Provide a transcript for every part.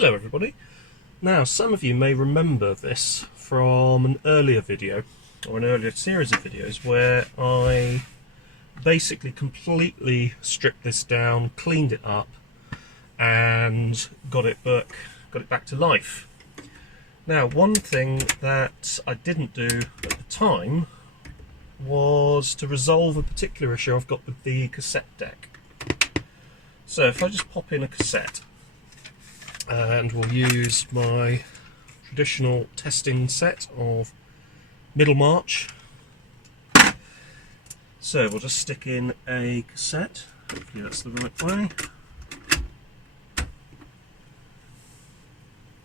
Hello everybody. Now some of you may remember this from an earlier video or an earlier series of videos where I basically completely stripped this down, cleaned it up and got it back to life. Now one thing that I didn't do at the time was to resolve a particular issue I've got with the cassette deck. So if I just pop in a cassette, and we'll use my traditional testing set of Middlemarch. So we'll just stick in a cassette, hopefully that's the right way.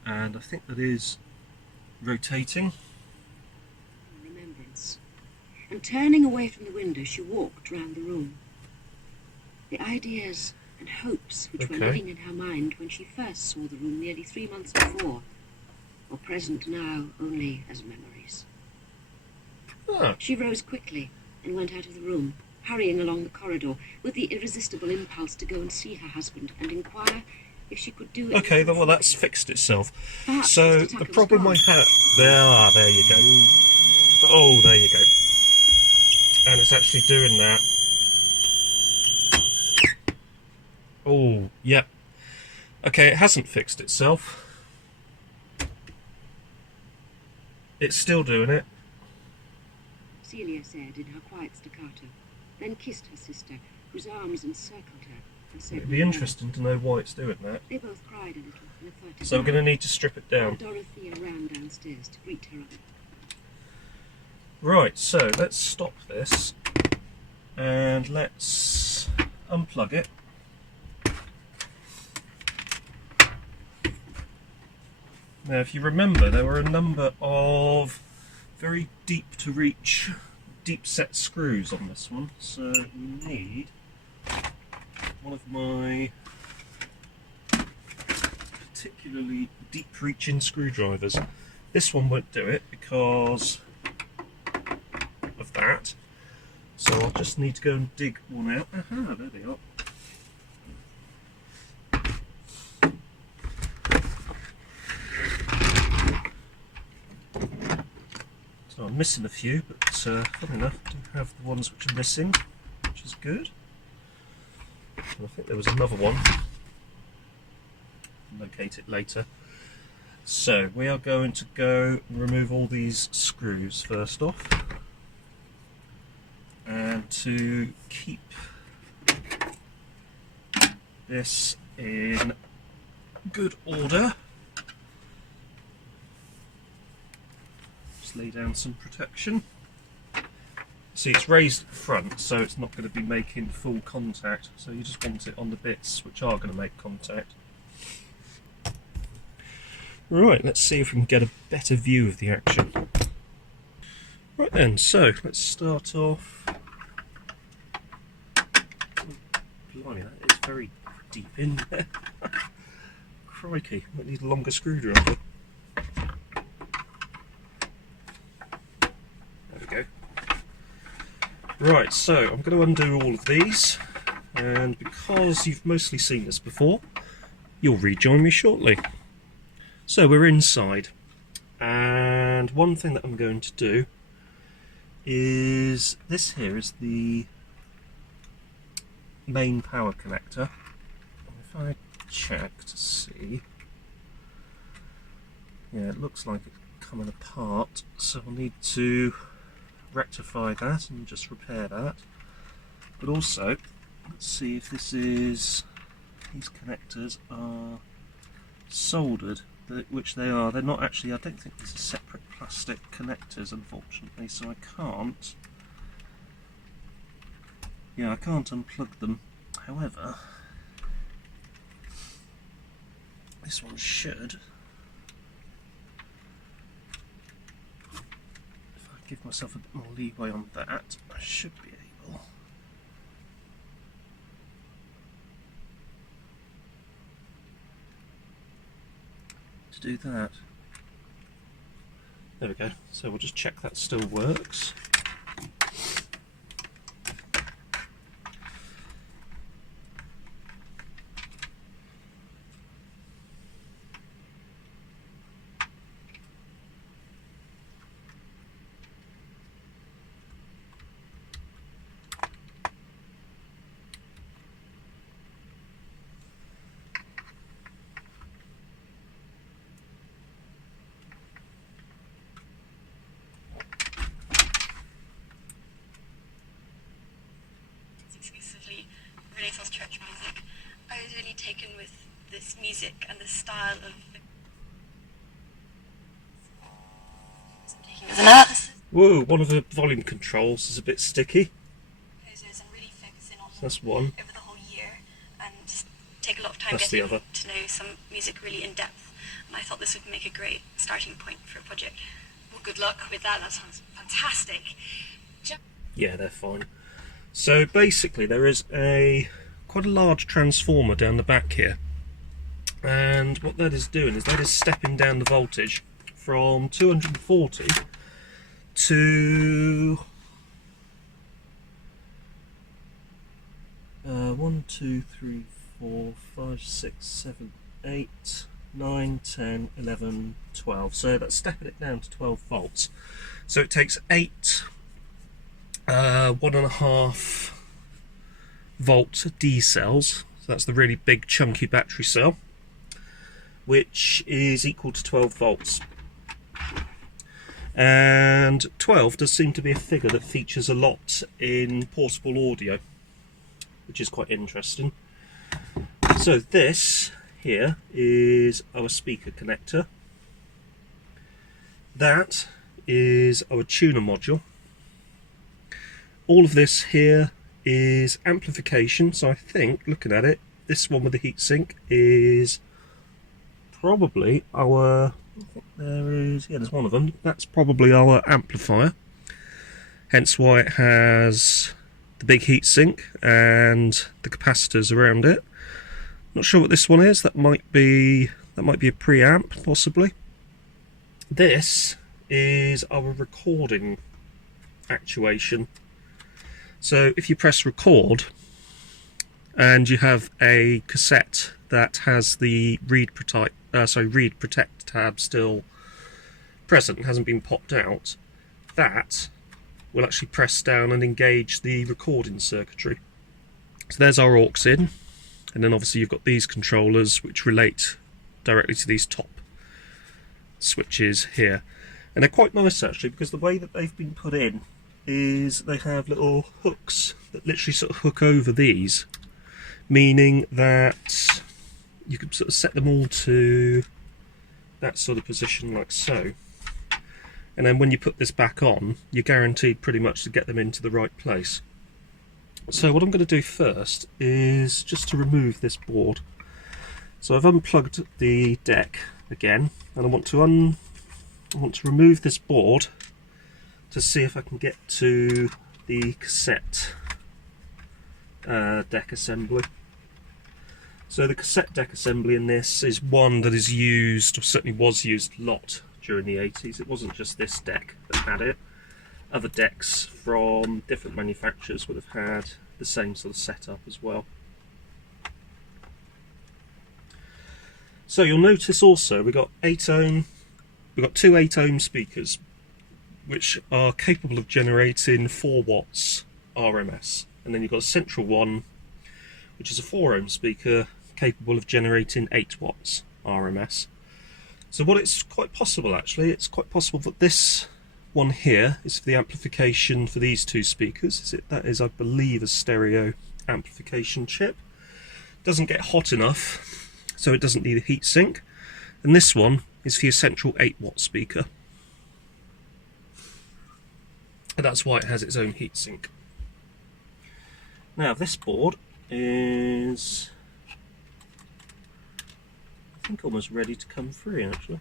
And I think that is rotating. Remembrance. And turning away from the window, she walked round the room. The ideas and hopes which were living in her mind when she first saw the room nearly 3 months before were present now only as memories. She rose quickly and went out of the room, hurrying along the corridor with the irresistible impulse to go and see her husband and inquire if she could do it. Okay, well that's fixed itself. So the problem I had... There you go. Oh, there you go. And it's actually doing that. Oh, yep. Okay, it hasn't fixed itself. It's still doing it. Celia said in her quiet staccato, then kissed her sister, whose arms encircled her, and said, It'd be interesting to know why it's doing that. They both cried a little in a furtive So we're going to need to strip it down. Dorothea ran downstairs to greet her aunt. Right, so let's stop this and let's unplug it. Now, if you remember, there were a number of very deep to reach, deep set screws on this one, so we need one of my particularly deep reaching screwdrivers. This one won't do it because of that, so I'll just need to go and dig one out. Aha, there they are. So I'm missing a few, but funny enough, I do have the ones which are missing, which is good. And I think there was another one. I'll locate it later. So we are going to go and remove all these screws first off. And to keep this in good order, lay down some protection. See, it's raised at the front, so it's not going to be making full contact, so you just want it on the bits which are going to make contact. Right, let's see if we can get a better view of the action. Right then, so let's start off. Oh, blimey, that is very deep in there. Crikey, might need a longer screwdriver. Right, so I'm going to undo all of these, and because you've mostly seen this before, you'll rejoin me shortly. So we're inside, and one thing that I'm going to do is, this here is the main power connector. If I check to see, yeah, it looks like it's coming apart, so I'll need to rectify that and just repair that. But also, let's see if these connectors are soldered, which they are. They're not actually, I don't think these are separate plastic connectors, unfortunately, so I can't unplug them. However, this one should. Give myself a bit more leeway on that, I should be able to do that. There we go, so we'll just check that still works. was church music. I was really taken with this music and this style of taking as an analysis. Whoa, one of the volume controls is a bit sticky. Composers and really focus in on So that's one. over the whole year and just take a lot of time That's the getting other. to know some music really in depth. And I thought this would make a great starting point for a project. Well, good luck with that. That sounds fantastic. Yeah, they're fine. So basically there is quite a large transformer down the back here, and what that is doing is that is stepping down the voltage from 240 to 1, 2, 3, 4, 5, 6, 7, 8, 9, 10, 11, 12. So that's stepping it down to 12 volts. So it takes 8 1.5 volt D cells, so that's the really big chunky battery cell, which is equal to 12 volts. And 12 does seem to be a figure that features a lot in portable audio, which is quite interesting. So this here is our speaker connector. That is our tuner module. All of this here is amplification, so I think, looking at it, this one with the heatsink is probably our, there's one of them, that's probably our amplifier, hence why it has the big heatsink and the capacitors around it. Not sure what this one is, that might be a preamp, possibly. This is our recording actuation. So if you press record and you have a cassette that has the read protect tab still present, hasn't been popped out, that will actually press down and engage the recording circuitry. So there's our aux in, and then obviously you've got these controllers which relate directly to these top switches here. And they're quite nice actually, because the way that they've been put in is they have little hooks that literally sort of hook over these, meaning that you can sort of set them all to that sort of position like so, and then when you put this back on, you're guaranteed pretty much to get them into the right place. So what I'm going to do first is just to remove this board. So I've unplugged the deck again, and I want to remove this board to see if I can get to the cassette deck assembly. So the cassette deck assembly in this is one that is used, or certainly was used a lot during the 80s. It wasn't just this deck that had it. Other decks from different manufacturers would have had the same sort of setup as well. So you'll notice also we've got 2 8-ohm speakers, which are capable of generating 4 watts RMS, and then you've got a central one which is a 4-ohm speaker capable of generating 8 watts RMS. So what it's quite possible actually, it's quite possible that this one here is for the amplification for these 2 speakers. That is, I believe, a stereo amplification chip. Doesn't get hot enough, so it doesn't need a heatsink. And this one is for your central 8-watt speaker. And that's why it has its own heatsink. Now this board is, I think, almost ready to come free actually.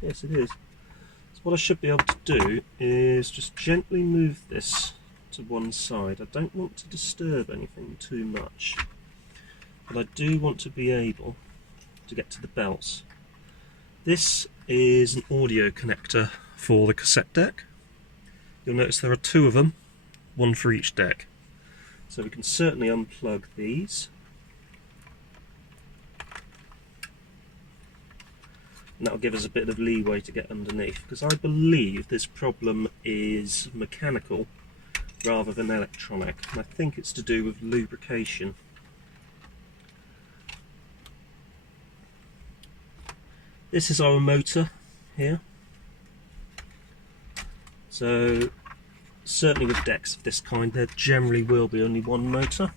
Yes, it is. So what I should be able to do is just gently move this to one side. I don't want to disturb anything too much, but I do want to be able to get to the belts. This is an audio connector for the cassette deck. You'll notice there are 2 of them, one for each deck. So we can certainly unplug these. And that'll give us a bit of leeway to get underneath, because I believe this problem is mechanical rather than electronic, and I think it's to do with lubrication. This is our motor here. So certainly with decks of this kind there generally will be only one motor.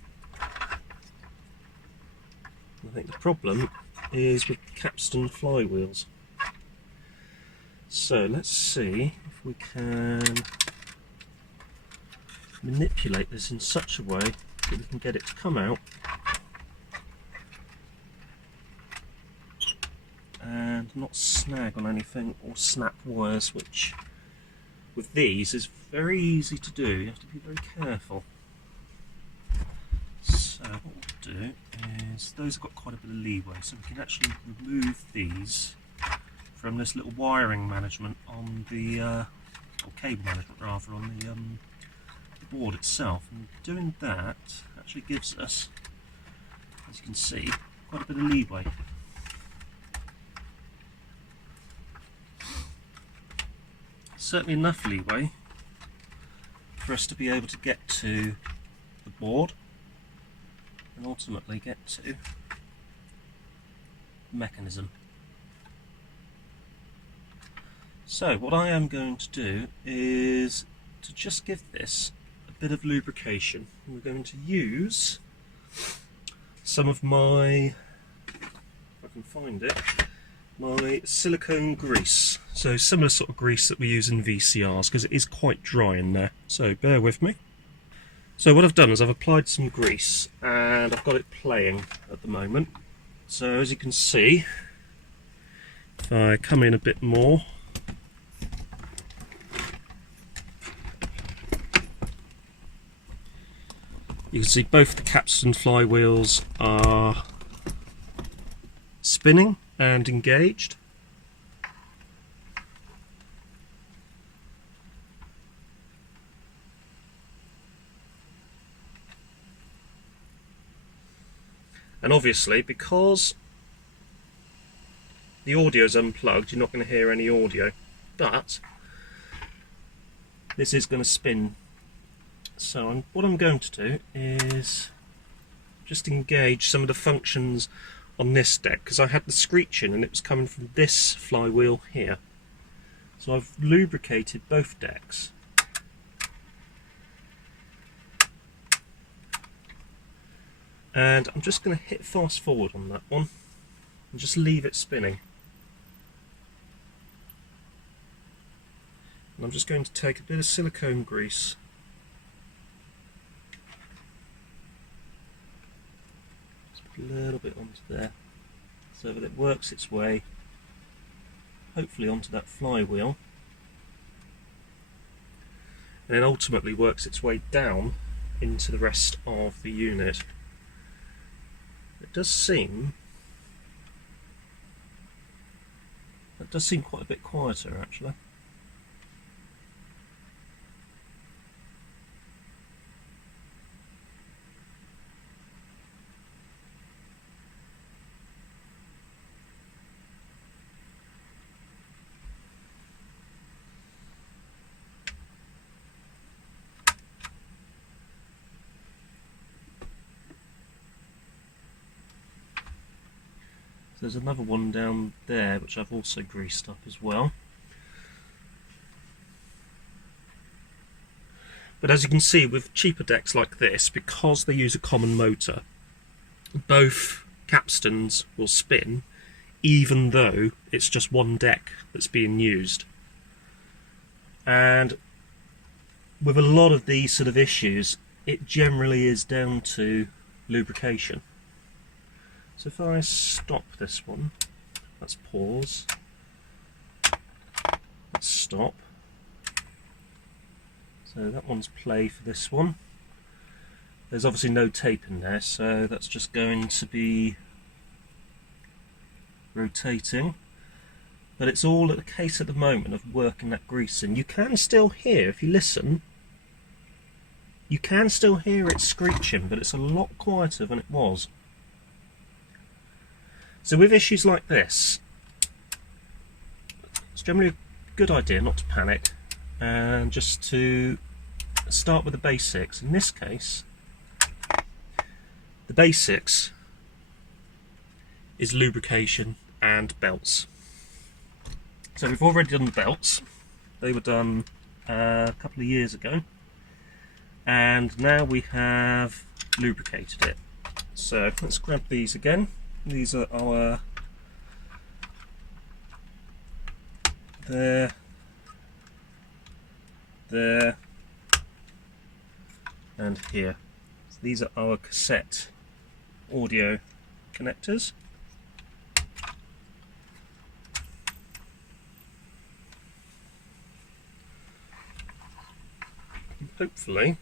think the problem is with the capstan flywheels. So let's see if we can manipulate this in such a way that we can get it to come out and not snag on anything or snap wires, which with these is very easy to do. You have to be very careful. So what we'll do is, those have got quite a bit of leeway, so we can actually remove these from this little wiring management on the, or cable management rather, on the board itself. And doing that actually gives us, as you can see, quite a bit of leeway. Certainly enough leeway for us to be able to get to the board and ultimately get to the mechanism. So what I am going to do is to just give this a bit of lubrication. We're going to use some of my, if I can find it, my silicone grease. So similar sort of grease that we use in VCRs, because it is quite dry in there. So bear with me. So what I've done is I've applied some grease and I've got it playing at the moment. So as you can see, if I come in a bit more, you can see both the capstan flywheels are spinning and engaged. And obviously, because the audio is unplugged, you're not going to hear any audio, but this is going to spin. So what I'm going to do is just engage some of the functions on this deck, because I had the screeching and it was coming from this flywheel here. So I've lubricated both decks. And I'm just going to hit fast forward on that one and just leave it spinning. And I'm just going to take a bit of silicone grease a little bit onto there so that it works its way hopefully onto that flywheel and then ultimately works its way down into the rest of the unit. It does seem quite a bit quieter actually. There's another one down there which I've also greased up as well. But as you can see, with cheaper decks like this, because they use a common motor, both capstans will spin even though it's just one deck that's being used. And with a lot of these sort of issues, it generally is down to lubrication. So if I stop this one, let's pause, let's stop. So that one's play for this one. There's obviously no tape in there, so that's just going to be rotating. But it's all at the case at the moment of working that grease in. You can still hear, if you listen, you can still hear it screeching, but it's a lot quieter than it was. So with issues like this, it's generally a good idea not to panic and just to start with the basics. In this case, the basics is lubrication and belts. So we've already done the belts. They were done a couple of years ago, and now we have lubricated it. So let's grab these again. These are our there, and here. So these are our cassette audio connectors. Hopefully,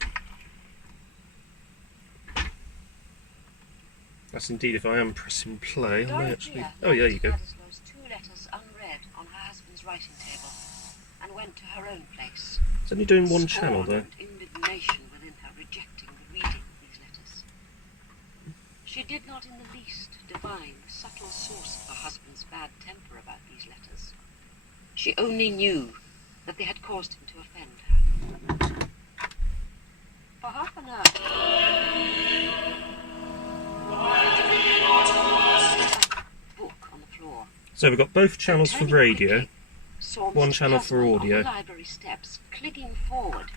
that's indeed if I am pressing play. I may actually. Oh, yeah, you go. Those 2 letters unread on her husband's writing table, and went to her own place. It's only doing one channel though. And indignation within her rejecting the reading of these letters. She did not in the least divine the subtle source of her husband's bad temper about these letters. She only knew that they had caused him to offend her. For half an hour, book on the floor. So we've got both channels for radio, one channel for audio. On the library steps, clicking forward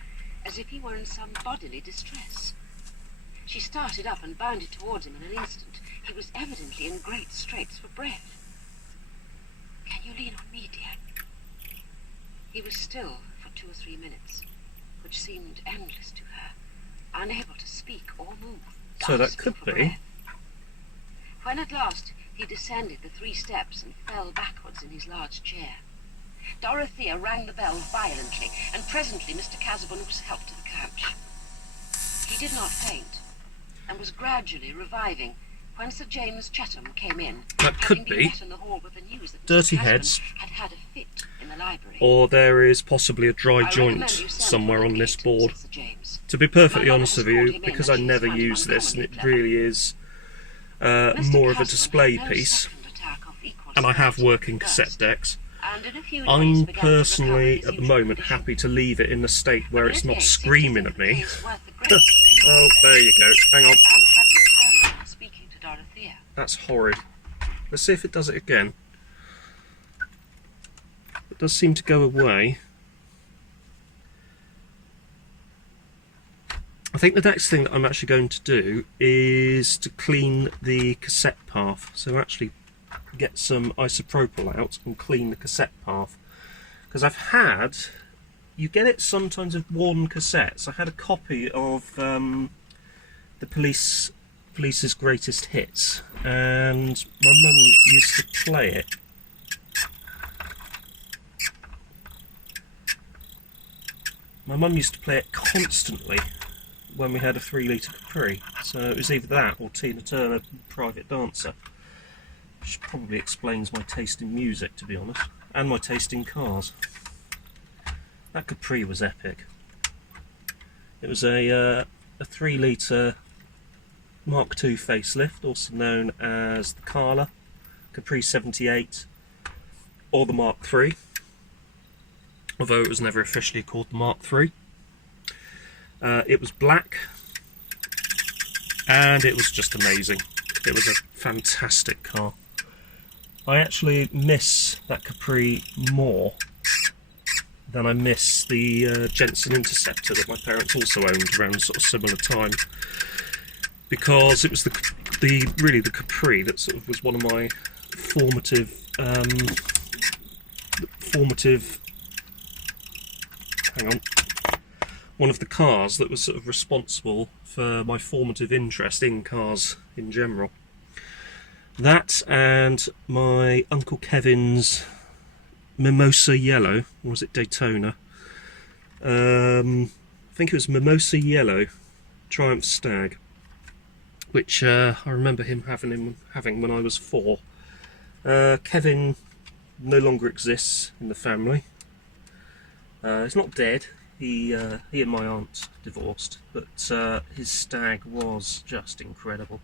as if he were in some bodily distress. She started up and bounded towards him in an instant. He was evidently in great straits for breath. "Can you lean on me, dear?" He was still for 2 or 3 minutes, which seemed endless to her, unable to speak or move. So that could be. Breath. When at last he descended the 3 steps and fell backwards in his large chair, Dorothea rang the bell violently, and presently Mr. Casaubon was helped to the couch. He did not faint, and was gradually reviving when Sir James Chatham came in. That could having been be met in the hall with the news that Mr. dirty Casaubon heads, had had a fit in the library. or there is possibly a dry "I joint recommend you send somewhere for the on this gate," board. said Sir James. To be perfectly My mother honest has with called you, him in because and I she's never found him use this, and it uncommonly really is Mr. more of a Casaubon display had no piece, second attack of equal and I have severity working at cassette first, decks. and in a few days I'm began to personally, recover at the his moment, usual happy to leave it in a state where condition. it's not But Olivier screaming seemed at to me. think the case worth the great Oh, there you go. Hang on. and had determined on speaking to Dorothea. That's horrid. Let's see if it does it again. It does seem to go away. I think the next thing that I'm actually going to do is to clean the cassette path. So actually get some isopropyl out and clean the cassette path. Because you get it sometimes with worn cassettes. I had a copy of the Police's Greatest Hits, and my mum used to play it. My mum used to play it constantly when we had a 3-litre Capri. So it was either that or Tina Turner, Private Dancer. Which probably explains my taste in music, to be honest, and my taste in cars. That Capri was epic. It was a 3-litre Mark II facelift, also known as the Carla, Capri 78, or the Mark III, although it was never officially called the Mark III. It was black, and it was just amazing. It was a fantastic car. I actually miss that Capri more than I miss the Jensen Interceptor that my parents also owned around sort of similar time, because it was really the Capri that sort of was one of my formative one of the cars that was sort of responsible for my formative interest in cars in general. That and my Uncle Kevin's Mimosa Yellow, or was it Daytona? I think it was Mimosa Yellow Triumph Stag, which I remember him having when I was 4. Kevin no longer exists in the family. He's not dead. He and my aunt divorced, but his Stag was just incredible.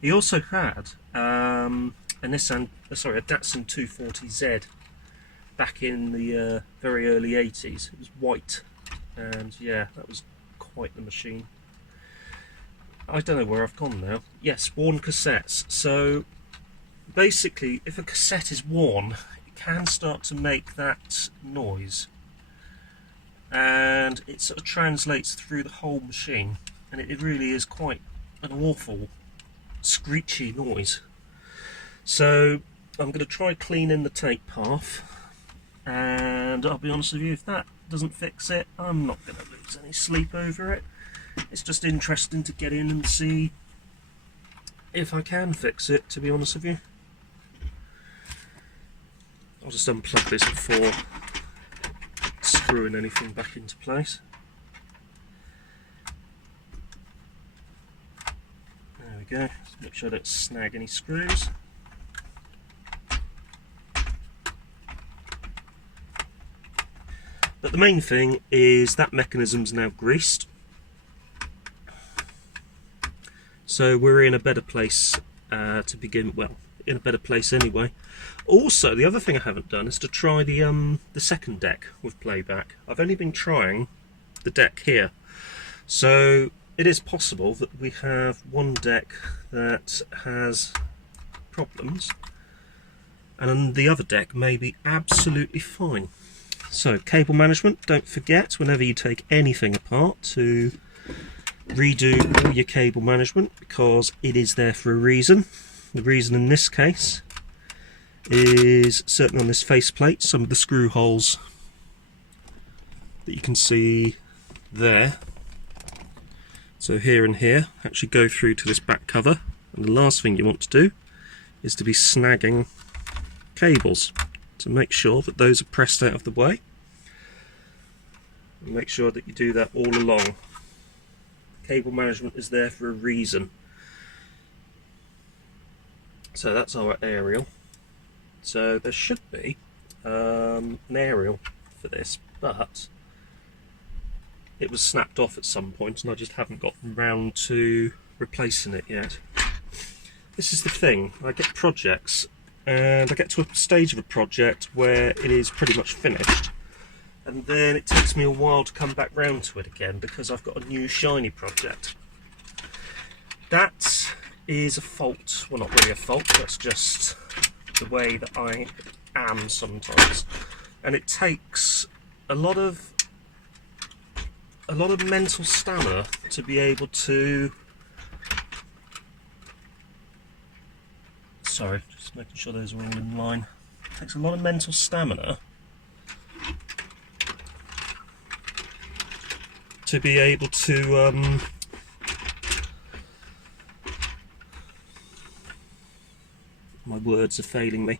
He also had a Datsun 240Z back in the very early 80s. It was white, and yeah, that was quite the machine. I don't know where I've gone now. Yes, worn cassettes. So basically, if a cassette is worn, it can start to make that noise, and it sort of translates through the whole machine, and it really is quite an awful screechy noise. So I'm going to try cleaning the tape path, and I'll be honest with you, if that doesn't fix it, I'm not going to lose any sleep over it. It's just interesting to get in and see if I can fix it, to be honest with you. I'll just unplug this before screwing anything back into place. There we go. Just make sure I don't snag any screws. But the main thing is that mechanism's now greased. So we're in a better place to begin, well, in a better place anyway. Also, the other thing I haven't done is to try the second deck with playback. I've only been trying the deck here. So it is possible that we have one deck that has problems and the other deck may be absolutely fine. So cable management, don't forget whenever you take anything apart to redo all your cable management, because it is there for a reason. The reason in this case is certainly on this faceplate, some of the screw holes that you can see there. So here and here actually go through to this back cover, and the last thing you want to do is to be snagging cables. So make sure that those are pressed out of the way. And make sure that you do that all along. Cable management is there for a reason. So that's our aerial. So there should be an aerial for this, but it was snapped off at some point and I just haven't gotten round to replacing it yet. This is the thing, I get projects and I get to a stage of a project where it is pretty much finished, and then it takes me a while to come back round to it again because I've got a new shiny project. That is a fault, well, not really a fault, that's just the way that I am sometimes, and it takes a lot of mental stamina to be able to, sorry, just making sure those are all in line. It takes a lot of mental stamina to be able to my words are failing me.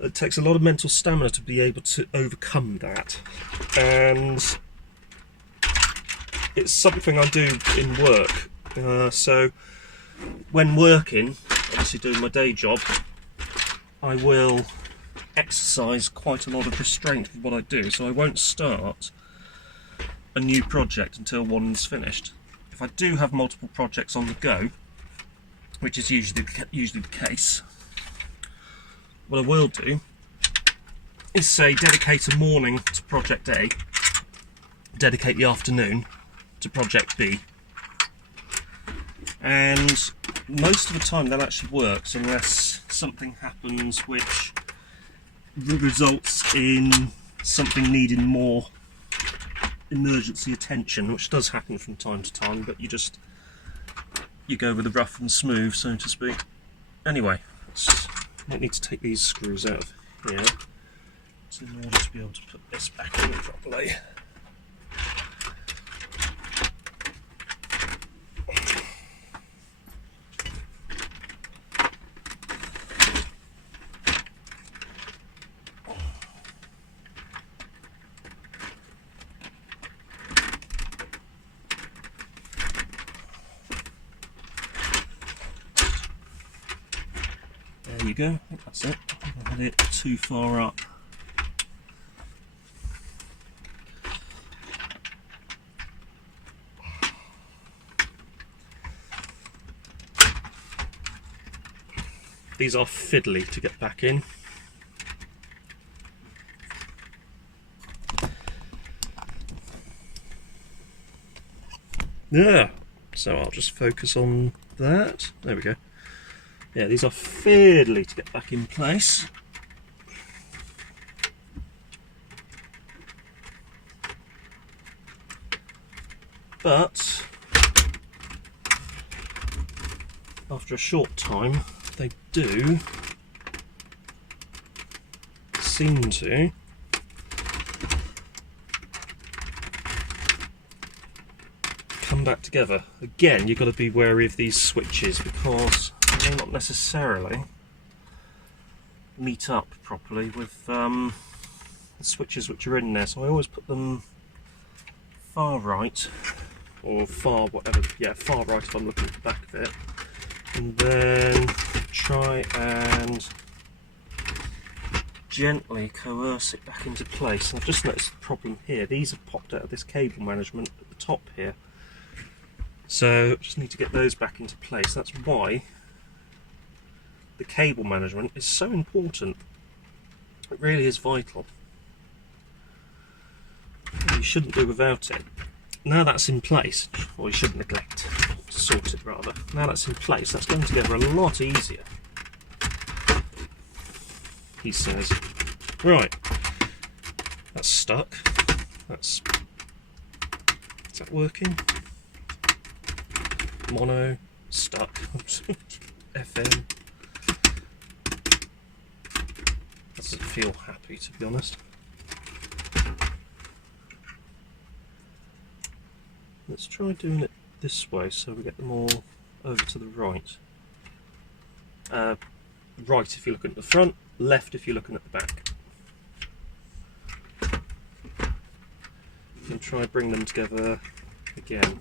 It takes a lot of mental stamina to be able to overcome that, and it's something I do in work. So when working, obviously doing my day job, I will exercise quite a lot of restraint with what I do, so I won't start a new project until one's finished. If I do have multiple projects on the go, which is usually the case, what I will do is say dedicate a morning to project A, dedicate the afternoon to project B, and most of the time that actually works unless something happens which results in something needing more emergency attention, which does happen from time to time, but you go with the rough and smooth, so to speak. Anyway, I might need to take these screws out of here in order to be able to put this back in properly. There you go, I think that's it. I had it too far up. These are fiddly to get back in. Yeah, so I'll just focus on that. There we go. Yeah, these are fiddly to get back in place. But after a short time, they do seem to come back together. Again, you've got to be wary of these switches because they may not necessarily meet up properly with the switches which are in there. So I always put them far right, or far whatever, yeah, far right if I'm looking at the back of it, and then try and gently coerce it back into place. And I've just noticed the problem here. These have popped out of this cable management at the top here. So just need to get those back into place. That's why the cable management is so important. It really is vital. You shouldn't do without it. Now that's in place, or you shouldn't neglect to sort it rather. Now that's in place, that's going together a lot easier, he says. Right, that's stuck. Is that working? Mono, stuck. FM. Doesn't feel happy, to be honest. Let's try doing it this way so we get them all over to the right. Right if you're looking at the front, left if you're looking at the back. And try bring them together again.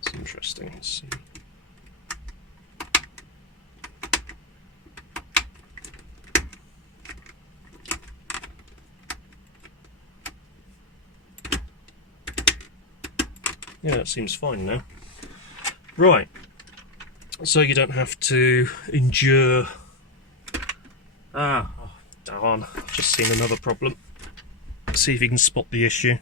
It's interesting, let's see. Yeah, it seems fine now. Right, so you don't have to endure... oh, darn, I've just seen another problem. Let's see if you can spot the issue.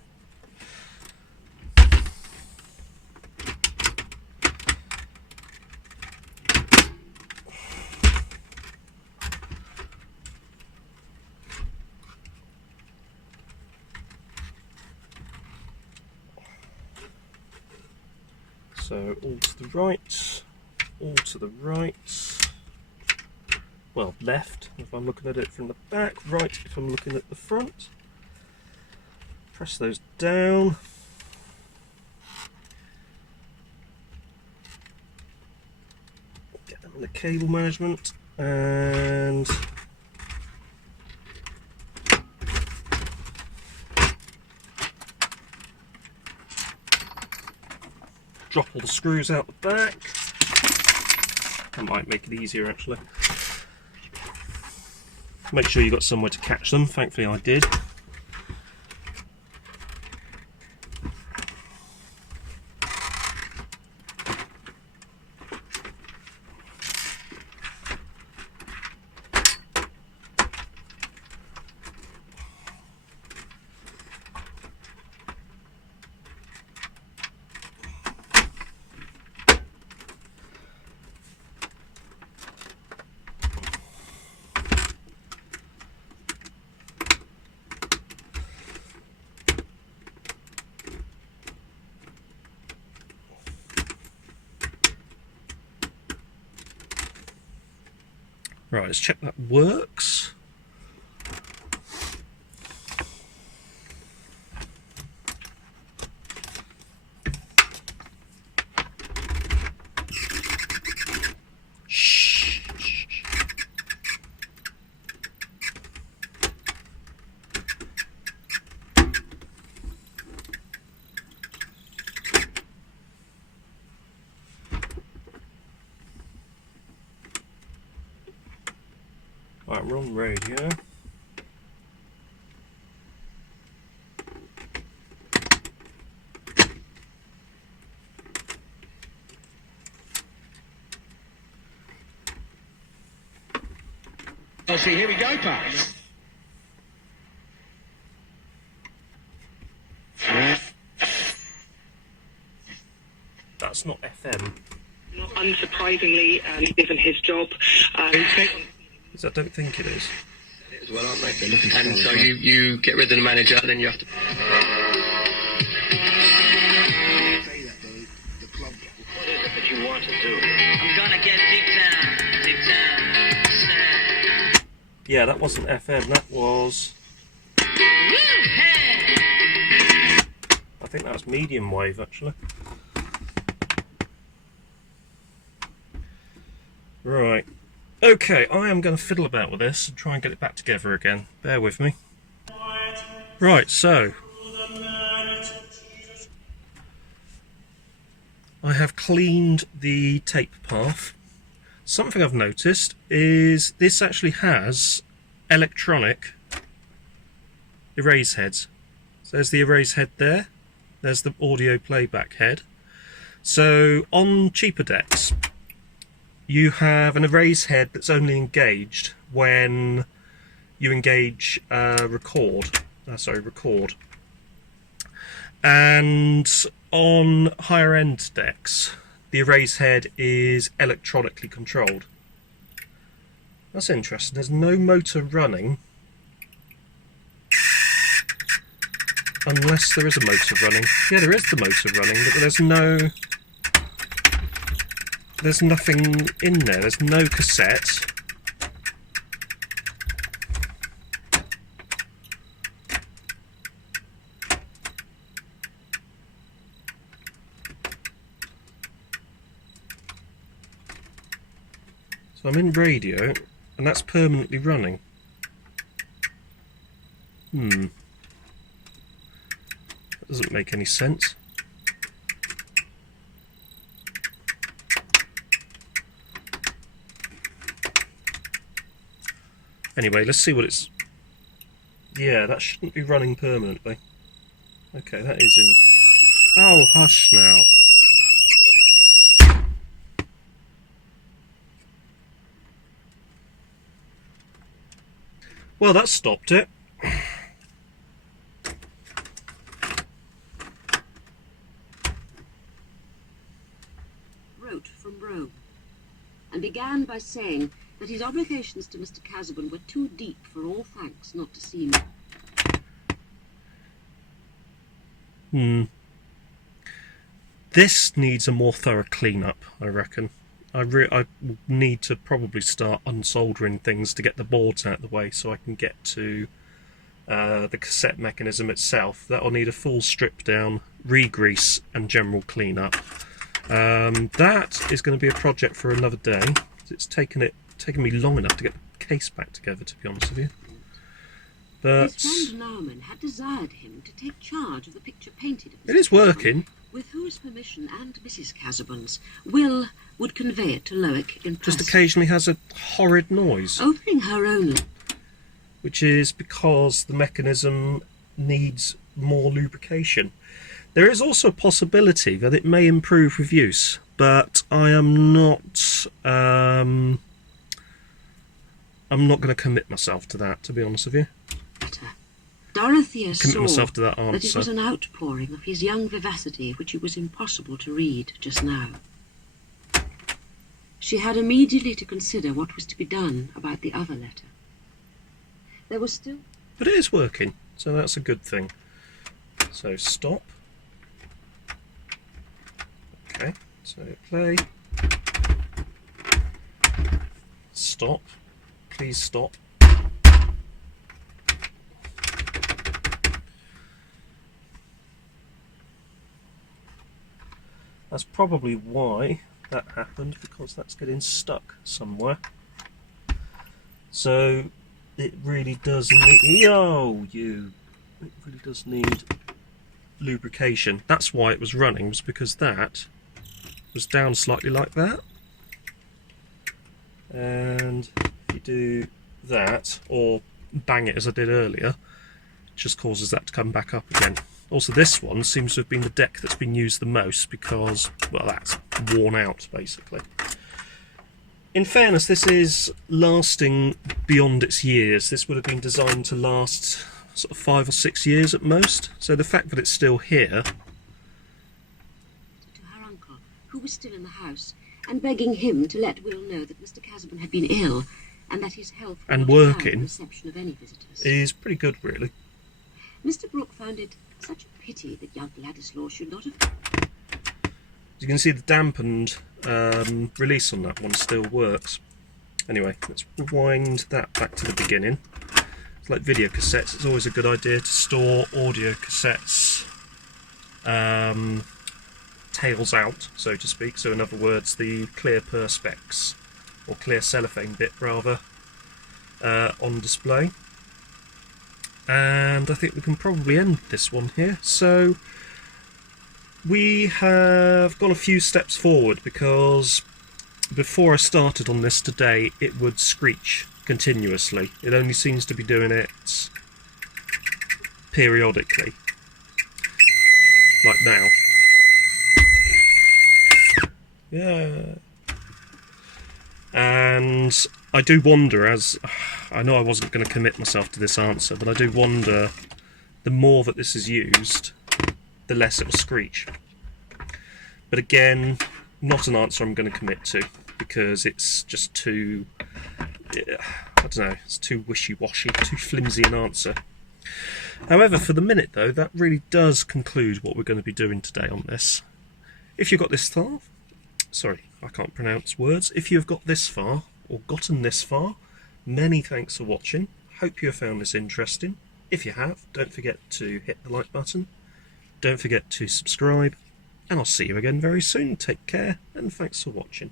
So all to the right, all to the right, well left if I'm looking at it from the back, right if I'm looking at the front. Press those down. Get them in the cable management and drop all the screws out the back. That might make it easier actually. Make sure you've got somewhere to catch them. Thankfully I did. Right, let's check that works. Shh. Right, we're on radio. Oh, see, here we go, Pat. That's not FM. Not unsurprisingly, given his job, I don't think it is. As well, aren't they? And so you get rid of the manager, and then you have to. Say that the club. What is it that you want to do? I'm gonna get big time, big time. Yeah, that wasn't FM, that was... I think that was medium wave, actually. Right. Okay, I am going to fiddle about with this and try and get it back together again. Bear with me. Right, so... I have cleaned the tape path. Something I've noticed is this actually has electronic erase heads. So there's the erase head there. There's the audio playback head. So on cheaper decks, you have an erase head that's only engaged when you engage record. And on higher end decks, the erase head is electronically controlled. That's interesting. There's no motor running unless there is a motor running. Yeah, there is the motor running, but there's nothing in there. There's no cassette. So I'm in radio, and that's permanently running. That doesn't make any sense. Anyway, let's see what it's... Yeah, that shouldn't be running permanently. Okay, that is in... Oh, hush now. Well, that stopped it. Wrote from Rome, and began by saying that his obligations to Mr. Casaubon were too deep for all thanks not to see me. This needs a more thorough clean-up, I reckon. I need to probably start unsoldering things to get the boards out of the way so I can get to the cassette mechanism itself. That'll need a full strip down, re-grease and general clean-up. That is going to be a project for another day. It's taken me long enough to get the case back together, to be honest with you. But his friend Naumann had desired him to take charge of the picture painted of Mr. it is working. With whose permission and Mrs. Casaubon's, Will would convey it to Loic in person. Just occasionally has a horrid noise. Opening her own... Which is because the mechanism needs more lubrication. There is also a possibility that it may improve with use, but I am not... I'm not going to commit myself to that, to be honest with you. Dorothea saw myself to that answer. That it was an outpouring of his young vivacity which it was impossible to read just now. She had immediately to consider what was to be done about the other letter. There was still... But it is working, so that's a good thing. So stop. Okay, so play. Stop. Please stop. That's probably why that happened, because that's getting stuck somewhere. So it really does need... It really does need lubrication. That's why it was running, was because that was down slightly like that. And if you do that, or bang it as I did earlier, it just causes that to come back up again. Also, this one seems to have been the deck that's been used the most because, well, that's worn out, basically. In fairness, this is lasting beyond its years. This would have been designed to last sort of 5 or 6 years at most. So the fact that it's still here... To her uncle, who was still in the house, and begging him to let Will know that Mr. Casaubon had been ill, and that his health would and not allow working the reception of any visitors. Is pretty good, really. Mr. Brooke found it such a pity that young Ladislaw should not have... As you can see, the dampened release on that one still works. Anyway, let's rewind that back to the beginning. It's like video cassettes, it's always a good idea to store audio cassettes tails out, so to speak. So in other words, the clear perspex, or clear cellophane bit rather, on display. And I think we can probably end this one here. So we have gone a few steps forward, because before I started on this today it would screech continuously. It only seems to be doing it periodically, like now. Yeah. And I do wonder, as I know I wasn't going to commit myself to this answer, but I do wonder, the more that this is used, the less it will screech. But again, not an answer I'm going to commit to, because it's just too, I don't know, it's too wishy-washy, too flimsy an answer. However, for the minute though, that really does conclude what we're going to be doing today on this. If you've got this far, sorry, I can't pronounce words. If you've got this far, or gotten this far, many thanks for watching. Hope you have found this interesting. If you have, don't forget to hit the like button. Don't forget to subscribe. And I'll see you again very soon. Take care, and thanks for watching.